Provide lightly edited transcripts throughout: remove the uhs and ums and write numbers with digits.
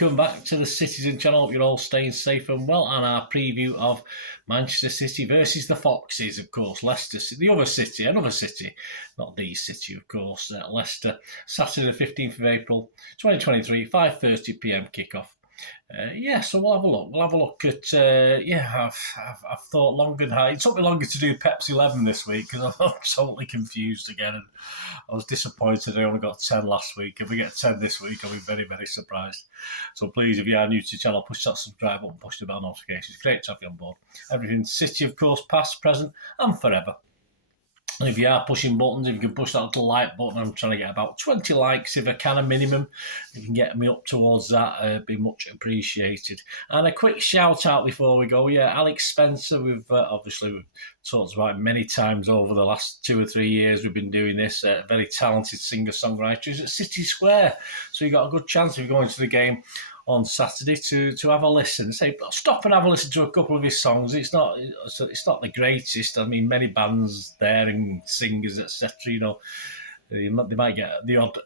welcome back to the Citizen channel. Hope you're all staying safe and well. And our preview of Manchester City versus the Foxes, of course. Leicester, the other city, another city, not the city, of course. Leicester, Saturday the 15th of April, 2023, 5:30 p.m. kickoff. So we'll have a look. We'll have a look at. I've thought long and hard. It took me longer to do Pepsi 11 this week because I'm totally confused again, and I was disappointed I only got 10 last week. If we get 10 this week, I'll be very, very surprised. So please, if you are new to the channel, push that subscribe button, push the bell notifications. Great to have you on board. Everything City, of course, past, present, and forever. And if you are pushing buttons, if you can push that little like button, I'm trying to get about 20 likes if I can, a minimum. If you can get me up towards that, it'd be much appreciated. And a quick shout out before we go. Alex Spencer, we've talked about him many times over the last 2 or 3 years. We've been doing this. Very talented singer-songwriter. He's at City Square. So you got a good chance if you go into the game on Saturday to have a listen. Say, stop and have a listen to a couple of his songs. It's not the greatest. I mean, many bands there and singers, etc. They might get the odd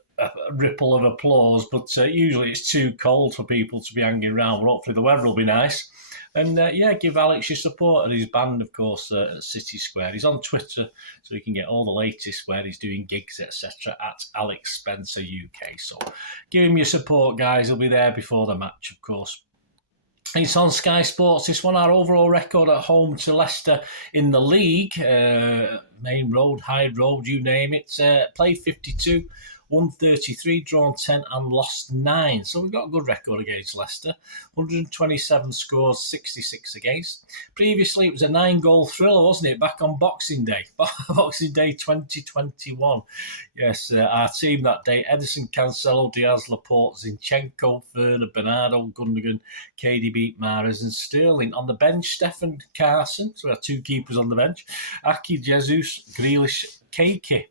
ripple of applause, but usually it's too cold for people to be hanging around. But hopefully the weather will be nice. And give Alex your support and his band, of course, at City Square. He's on Twitter, so you can get all the latest where he's doing gigs, etc. at Alex Spencer UK. So give him your support, guys. He'll be there before the match, of course. It's on Sky Sports. This one, our overall record at home to Leicester in the league. Main Road, Hyde Road, you name it. Played 52. Won 33, drawn 10 and lost 9. So we've got a good record against Leicester. 127 scores, 66 against. Previously, it was a 9-goal thriller, wasn't it? Back on Boxing Day. Boxing Day 2021. Yes, our team that day, Edison, Cancelo, Diaz, Laporte, Zinchenko, Werner, Bernardo, Gundogan, KDB, Mahrez and Sterling. On the bench, Stefan Carson. So we have 2 keepers on the bench. Aki, Jesus, Grealish, Keke,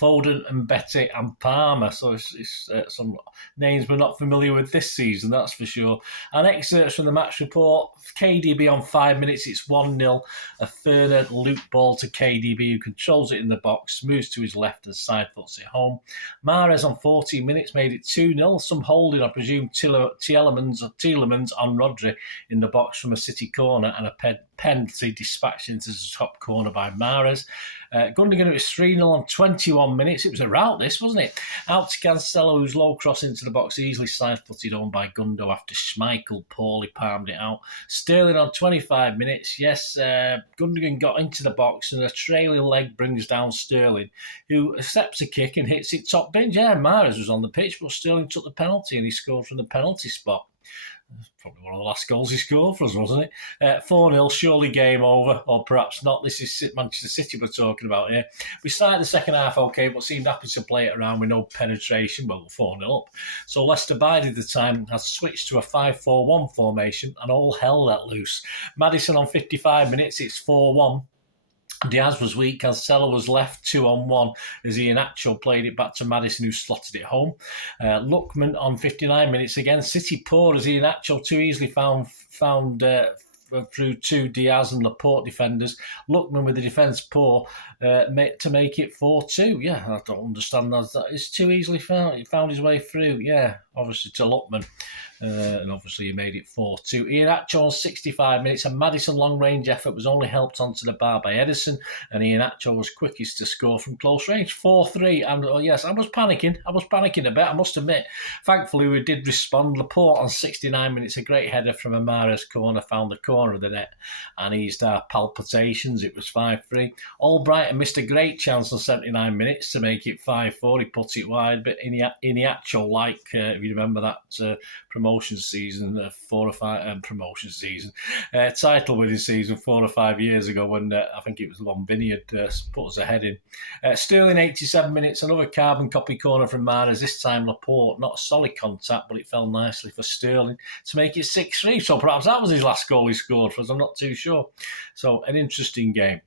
Foden and Betty and Palmer. So it's some names we're not familiar with this season, that's for sure. And excerpts from the match report. KDB on 5 minutes, it's 1-0. A further loop ball to KDB, who controls it in the box, moves to his left and side foots it home. Mahrez on 14 minutes made it 2-0. Some holding, I presume, Tielemans on Rodri in the box from a City corner, and a penalty dispatched into the top corner by Mahrez. Gundogan, it was 3-0 on 21 minutes. It was a rout, this, wasn't it? Out to Cancelo, whose low cross into the box, easily side-footed home by Gundo after Schmeichel poorly palmed it out. Sterling on 25 minutes. Yes, Gundogan got into the box and a trailing leg brings down Sterling, who accepts a kick and hits it top bin. Yeah, Mahrez was on the pitch, but Sterling took the penalty and he scored from the penalty spot. Probably one of the last goals he scored for us, wasn't it? 4-0, surely game over, or perhaps not. This is Manchester City we're talking about here. We started the second half okay, but seemed happy to play it around with no penetration. Well, 4-0 up. So Leicester bided the time, has switched to a 5-4-1 formation, and all hell let loose. Maddison on 55 minutes, it's 4-1. Diaz was weak, Cancelo was left 2-on-1 as Iheanacho played it back to Maddison, who slotted it home. Lookman on 59 minutes again. City poor as Iheanacho too easily found through 2 Diaz and Laporte defenders. Lookman with the defence poor to make it 4-2. Yeah, I don't understand that. It's too easily found. He found his way through. Yeah, obviously to Lookman. And obviously he made it 4-2. Iheanacho on 65 minutes. A Maddison long-range effort was only helped onto the bar by Edison, and Iheanacho was quickest to score from close range. 4-3. And yes, I was panicking a bit, I must admit. Thankfully, we did respond. Laporte on 69 minutes. A great header from a Mahrez corner, found the corner of the net and eased our palpitations. It was 5-3. Albrighton missed a great chance on 79 minutes to make it 5-4. He put it wide, but Iheanacho, like, if you remember that promotion season, 4 or 5 promotion season, title winning season 4 or 5 years ago when I think it was Lon Vineyard put us ahead in. Sterling 87 minutes, another carbon copy corner from Mahrez, this time Laporte, not a solid contact, but it fell nicely for Sterling to make it 6-3. So perhaps that was his last goal he scored for us, I'm not too sure. So an interesting game.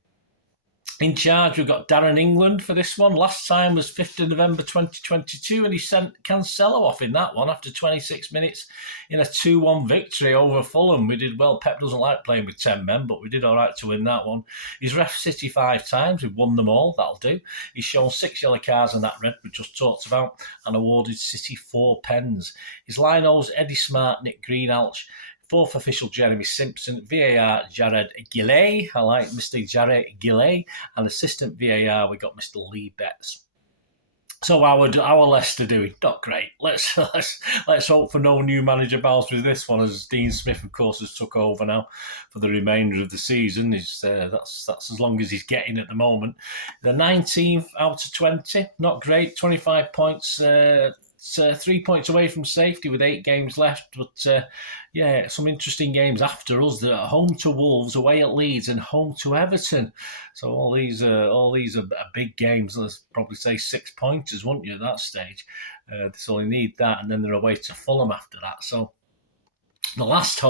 In charge, we've got Darren England for this one. Last time was 5th of November 2022, and he sent Cancelo off in that one after 26 minutes in a 2-1 victory over Fulham. We did well. Pep doesn't like playing with 10 men, but we did all right to win that one. He's ref City 5 times. We've won them all. That'll do. He's shown 6 yellow cards and that red we just talked about, and awarded City 4 pens. His linos, Eddie Smart, Nick Greenhalgh. Fourth official, Jeremy Simpson. VAR, Jared Gilley. I like Mr. Jared Gilley. And assistant VAR, we got Mr. Lee Betts. So our Leicester doing? Not great. Let's hope for no new manager battles with this one, as Dean Smith, of course, has took over now for the remainder of the season. That's as long as he's getting at the moment. The 19th out of 20, not great. 25 points. 3 points away from safety with 8 games left, but some interesting games after us. They're home to Wolves, away at Leeds, and home to Everton. So all these are big games. Let's probably say 6 pointers, wouldn't you, at that stage? So they need that, and then they're away to Fulham after that. So the last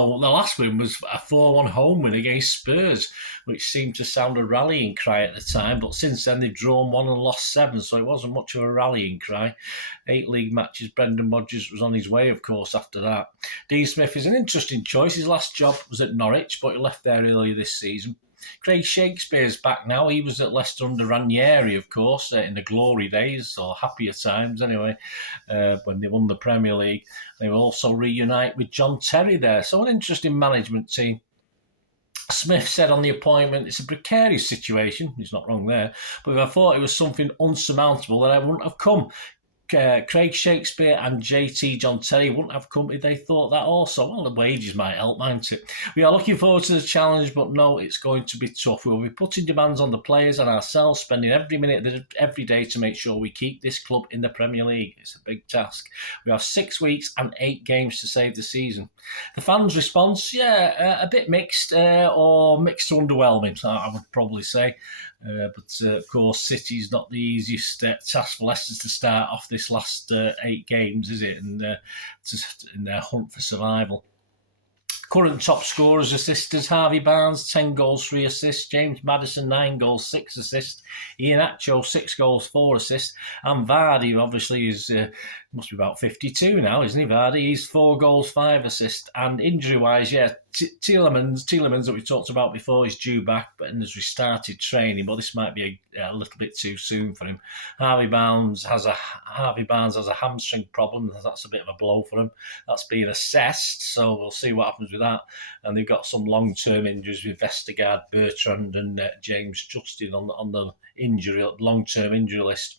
win was a 4-1 home win against Spurs, which seemed to sound a rallying cry at the time. But since then, they've drawn 1 and lost 7, so it wasn't much of a rallying cry. 8 league matches. Brendan Rodgers was on his way, of course, after that. Dean Smith is an interesting choice. His last job was at Norwich, but he left there earlier this season. Craig Shakespeare's back now. He was at Leicester under Ranieri, of course, in the glory days, or happier times anyway, when they won the Premier League. They will also reunite with John Terry there. So an interesting management team. Smith said on the appointment, it's a precarious situation. He's not wrong there. But if I thought it was something unsurmountable, then I wouldn't have come. Craig Shakespeare and JT John Terry wouldn't have come if they thought that also. Well, the wages might help, mightn't it? We are looking forward to the challenge, but no, it's going to be tough. We will be putting demands on the players and ourselves, spending every minute of every day to make sure we keep this club in the Premier League. It's a big task. We have 6 weeks and 8 games to save the season. The fans' response, a bit mixed, or mixed to underwhelming, I would probably say. But of course, City's not the easiest task for Leicester to start off this last 8 games, is it? And in their hunt for survival. Current top scorers, assisters, Harvey Barnes, 10 goals, 3 assists. James Maddison, 9 goals, 6 assists. Ian Acho, 6 goals, 4 assists. And Vardy, obviously, is must be about 52 now, isn't he, Vardy? He's 4 goals, 5 assists. And injury-wise, Tielemans that we talked about before, is due back, but has restarted training, but this might be a little bit too soon for him. Harvey Barnes has a hamstring problem. That's a bit of a blow for him. That's being assessed, so we'll see what happens with that. And they've got some long-term injuries with Vestergaard, Bertrand, and James Justin on the long-term injury list.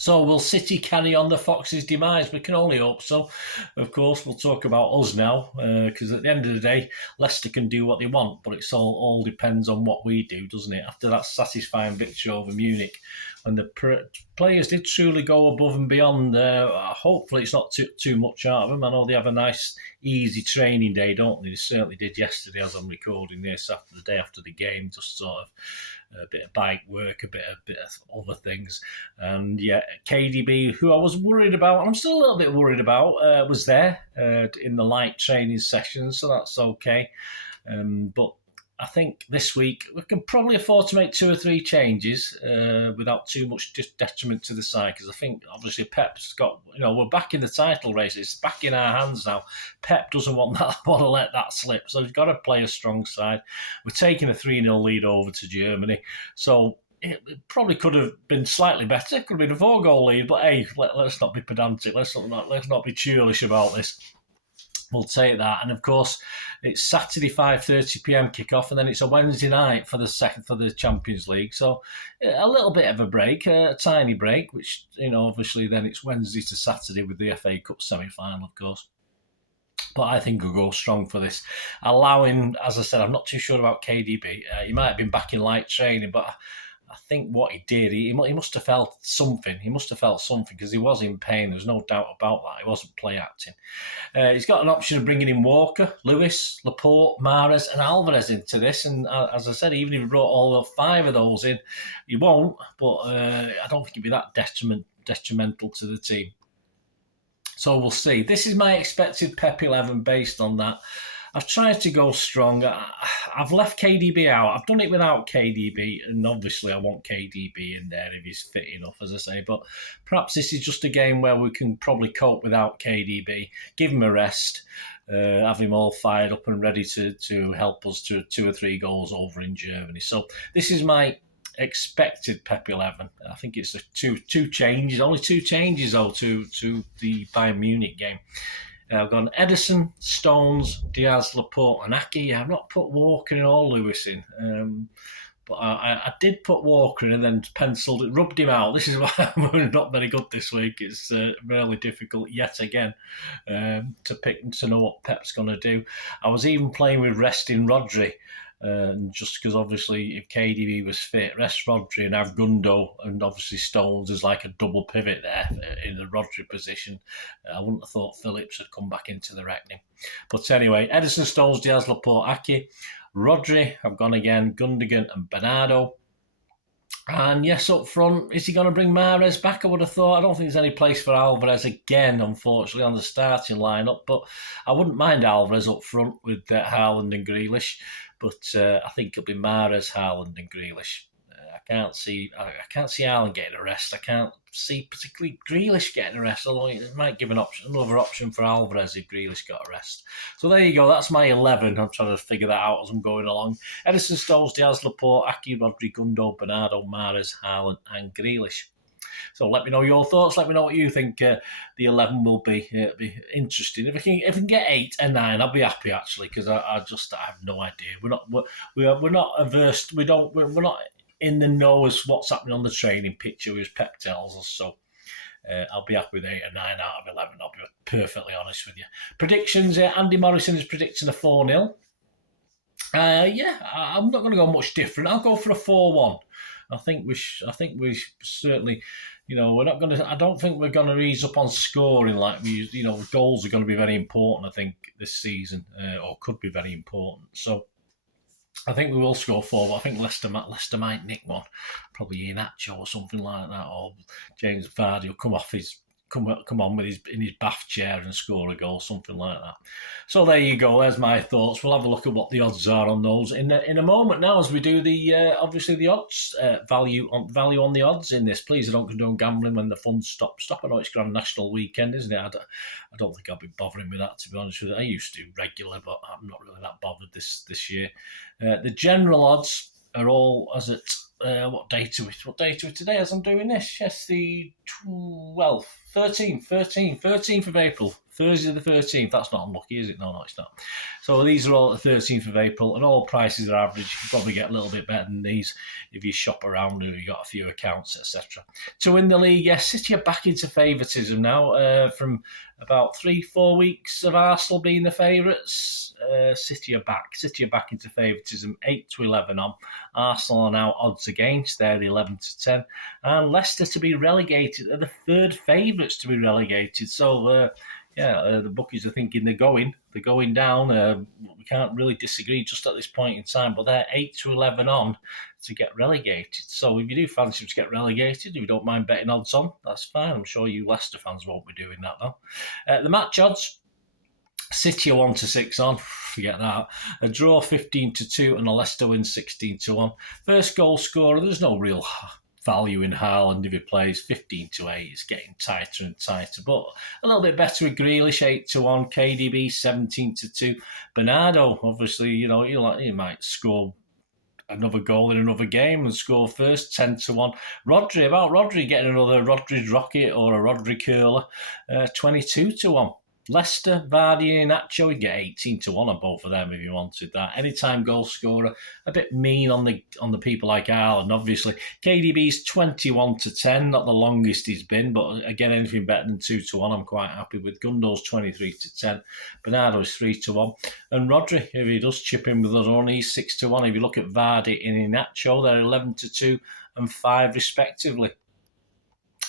So will City carry on the Foxes' demise? We can only hope so. Of course, we'll talk about us now, because at the end of the day, Leicester can do what they want, but it's all depends on what we do, doesn't it? After that satisfying victory over Munich, when the players did truly go above and beyond, hopefully it's not too much out of them. I know they have a nice, easy training day, don't they? They certainly did yesterday, as I'm recording this, after the day after the game, just sort of a bit of bike work, a bit of other things. And KDB, who I was worried about, and I'm still a little bit worried about, was there in the light training sessions, so that's okay. But I think this week we can probably afford to make 2 or 3 changes without too much detriment to the side, because I think obviously Pep's got, we're back in the title race. It's back in our hands now. Pep doesn't want to let that slip, so he's got to play a strong side. We're taking a 3-0 lead over to Germany, so it probably could have been slightly better. It could have been a 4-goal lead, but hey, let's not be pedantic. Let's not be churlish about this. We'll take that. And of course, it's Saturday 5:30 p.m. kickoff, and then it's a Wednesday night for the Champions League. So a little bit of a break, a tiny break, which, obviously then it's Wednesday to Saturday with the FA Cup semi-final, of course. But I think we'll go strong for this. Allowing, as I said, I'm not too sure about KDB. He might have been back in light training, but I think what he did, he must have felt something. He must have felt something, because he was in pain. There's no doubt about that. He wasn't play acting. He's got an option of bringing in Walker, Lewis, Laporte, Mahrez and Alvarez into this. And as I said, even if he brought all 5 of those in, he won't. But I don't think it'd be that detrimental to the team. So we'll see. This is my expected Pep 11 based on that. I've tried to go strong. I've left KDB out. I've done it without KDB, and obviously I want KDB in there if he's fit enough, as I say. But perhaps this is just a game where we can probably cope without KDB, give him a rest, have him all fired up and ready to help us to 2 or 3 goals over in Germany. So this is my expected Pep 11. I think it's two changes, only 2 changes though to the Bayern Munich game. I've gone Ederson, Stones, Diaz, Laporte and Aki. I've not put Walker in or Lewis in. But I did put Walker in and then penciled it, rubbed him out. This is why we're not very good this week. It's really difficult yet again to pick and to know what Pep's going to do. I was even playing with resting Rodri. Just because obviously if KDB was fit, rest Rodri and have Gundo and obviously Stones as like a double pivot there in the Rodri position. I wouldn't have thought Phillips had come back into the reckoning. But anyway, Ederson, Stones, Diaz, Laporte, Aki. Rodri, I've gone again, Gundogan and Bernardo. And yes, up front, is he going to bring Mahrez back? I would have thought. I don't think there's any place for Alvarez again, unfortunately, on the starting lineup. But I wouldn't mind Alvarez up front with Haaland and Grealish. But I think it'll be Mahrez, Haaland and Grealish. I can't see Haaland getting a rest. I can't see particularly Grealish getting a rest, although it might give another option for Alvarez if Grealish got a rest. So there you go. That's my 11. I'm trying to figure that out as I'm going along. Ederson, Stones, Diaz, Laporte, Aki, Rodri, Gundo, Bernardo, Mahrez, Haaland and Grealish. So let me know your thoughts. Let me know what you think the 11 will be. It'll be interesting. If I can get 8 and 9, I'll be happy actually, because I have no idea. We're not averse. We're not in the know as what's happening on the training picture, as Pep tells us. So I'll be happy with 8 and 9 out of 11. I'll be perfectly honest with you. Predictions. Andy Morrison is predicting a 4-0. I'm not going to go much different. I'll go for a 4-1. I think we certainly, we're not going to. I don't think we're going to ease up on scoring like we. Goals are going to be very important. I think this season, or could be very important. So I think we will score 4. But I think Leicester might nick one, probably Iheanacho or something like that, or James Vardy will come on with in his bath chair and score a goal, something like that. So there you go. There's my thoughts. We'll have a look at what the odds are on those in a moment now, as we do the obviously the odds value on the odds in this. Please, I don't condone gambling when the funds stop. I know it's Grand National Weekend, isn't it? I don't think I'll be bothering with that, to be honest with you. I used to regularly, but I'm not really that bothered this year. The general odds are all as at what date are we today as I'm doing this? Yes, the 12th, 13th of April, Thursday the 13th. That's not unlucky, is it? No, it's not. So these are all the 13th of April, and all prices are average. You can probably get a little bit better than these if you shop around or you've got a few accounts, etc. To win the league, yes, City are back into favouritism now from about 3-4 weeks of Arsenal being the favourites. City are back into favouritism, 8-11 on. Arsenal are now odds against, they're 11-10. And Leicester to be relegated, are the third favourites to be relegated. So, the bookies are thinking they're going down. We can't really disagree just at this point in time, but they're 8-11 on to get relegated. So if you do fancy them to get relegated, if you don't mind betting odds on, that's fine. I'm sure you Leicester fans won't be doing that though. The match odds, City are 1-6 on, forget that. A draw 15-2 and a Leicester win 16-1. First goal scorer, there's no real value in Haaland if he plays. 15-8. It's getting tighter and tighter, but a little bit better with Grealish, 8-1. KDB 17-2. Bernardo, obviously, he might score another goal in another game and score first, 10-1. Rodri getting another Rodri's rocket or a Rodri curler, 22-1. Leicester, Vardy and Iheanacho, you get 18-1 on both of them if you wanted that. Anytime goal scorer, a bit mean on the people like Haaland, obviously. KDB's 21-10, not the longest he's been, but again, anything better than 2-1, I'm quite happy with. Gundo's 23-10, Bernardo's 3-1, and Rodri, if he does chip in with us on, he's 6-1. If you look at Vardy and Iheanacho, they're 11-2 and 5 respectively.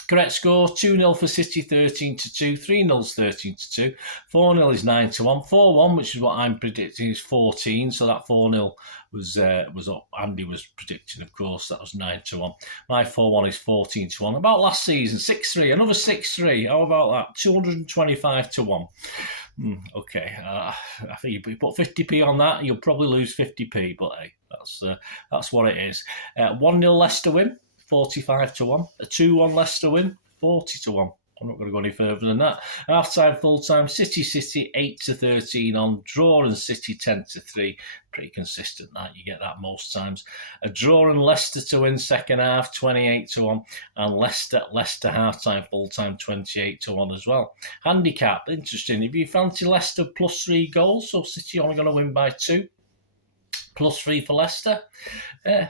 Correct score, 2-0 for City, 13-2, 3-0's 13-2, 4-0 is 9-1, 4-1, which is what I'm predicting, is 14, so that 4-0 was up. Andy was predicting, of course, that was 9-1. My 4-1 is 14-1. About last season, 6-3, another 6-3, how about that? 225-1. Okay, I think you put 50p on that, you'll probably lose 50p, but hey, that's what it is. 1-0 Leicester win, 45 to 1. A 2-1 Leicester win, 40 to 1. I'm not going to go any further than that. Half time, full time, City 8 to 13 on, draw and City 10 to 3. Pretty consistent that, you get that most times. A draw and Leicester to win second half, 28 to 1, and Leicester half time, full time, 28 to 1 as well. Handicap, interesting. If you fancy Leicester plus 3 goals, so City only going to win by 2, plus 3 for Leicester,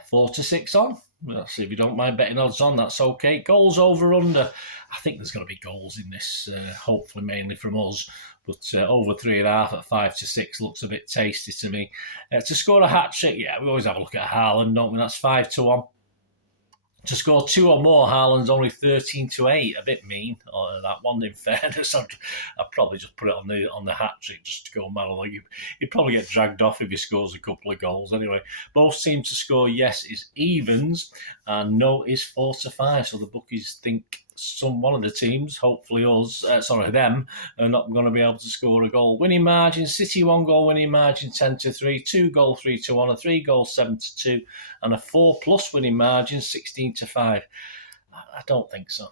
4 to 6 on. Let's see, if you don't mind betting odds on, that's okay. Goals over under. I think there's going to be goals in this, hopefully mainly from us. But over 3.5 at 5 to 6 looks a bit tasty to me. To score a hat-trick, yeah, we always have a look at Haaland, don't we? That's 5 to 1. To score 2 or more, Haaland's only 13 to 8. A bit mean, that one, in fairness. I'd probably just put it on the hat-trick just to go mad. Like he'd probably get dragged off if he scores a couple of goals. Anyway, both teams to score yes is evens, and no is 4 to 5. So the bookies think one of the teams, hopefully us, them, are not going to be able to score a goal. Winning margin, City 1 goal winning margin 10 to 3, 2 goal 3 to 1, a 3 goal 7 to 2, and a 4+ winning margin 16 to 5. I don't think so.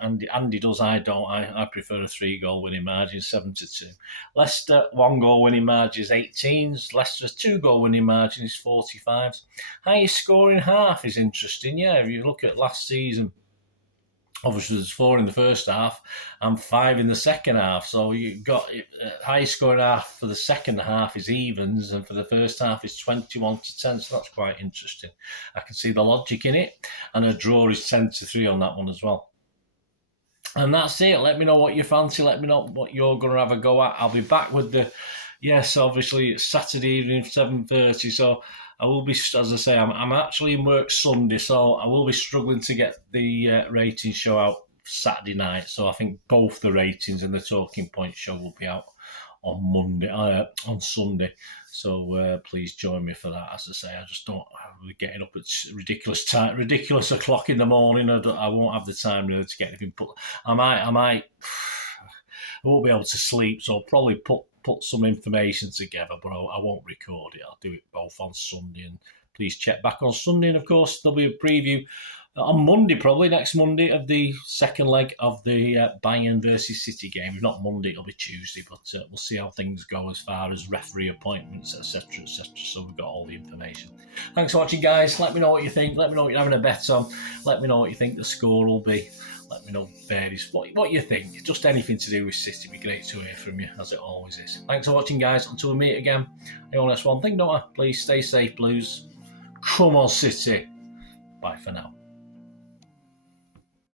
Andy does, I don't. I prefer a 3 goal winning margin 7 to 2. Leicester 1 goal winning margin is 18s. Leicester's 2 goal winning margin is 45s. Highest scoring half is interesting. Yeah, if you look at last season, obviously, there's 4 in the first half and 5 in the second half. So you've got highest scoring half for the second half is evens, and for the first half is 21 to 10. So that's quite interesting. I can see the logic in it. And a draw is 10 to 3 on that one as well. And that's it. Let me know what you fancy. Let me know what you're going to have a go at. I'll be back with obviously it's Saturday evening, 7:30. So I will be, as I say, I'm actually in work Sunday, so I will be struggling to get the ratings show out Saturday night. So I think both the ratings and the Talking Point show will be out on Sunday. So please join me for that. As I say, I just don't. We're getting up at ridiculous o'clock in the morning. I won't have the time really to get anything put. I won't be able to sleep, so I'll probably put some information together, but I won't record it. I'll do it both on Sunday, and please check back on Sunday. And of course, there'll be a preview on Monday, probably next Monday, of the second leg of the Bayern versus City game. If not Monday, it'll be Tuesday, but we'll see how things go as far as referee appointments, etc., etc. So we've got all the information. Thanks for watching, guys. Let me know what you think. Let me know what you're having a bet on. Let me know what you think the score will be. Let me know what you think. Just anything to do with City. It'd be great to hear from you, as it always is. Thanks for watching, guys. Until we meet again, I only ask one thing, don't I? Please stay safe, Blues. Come on, City. Bye for now.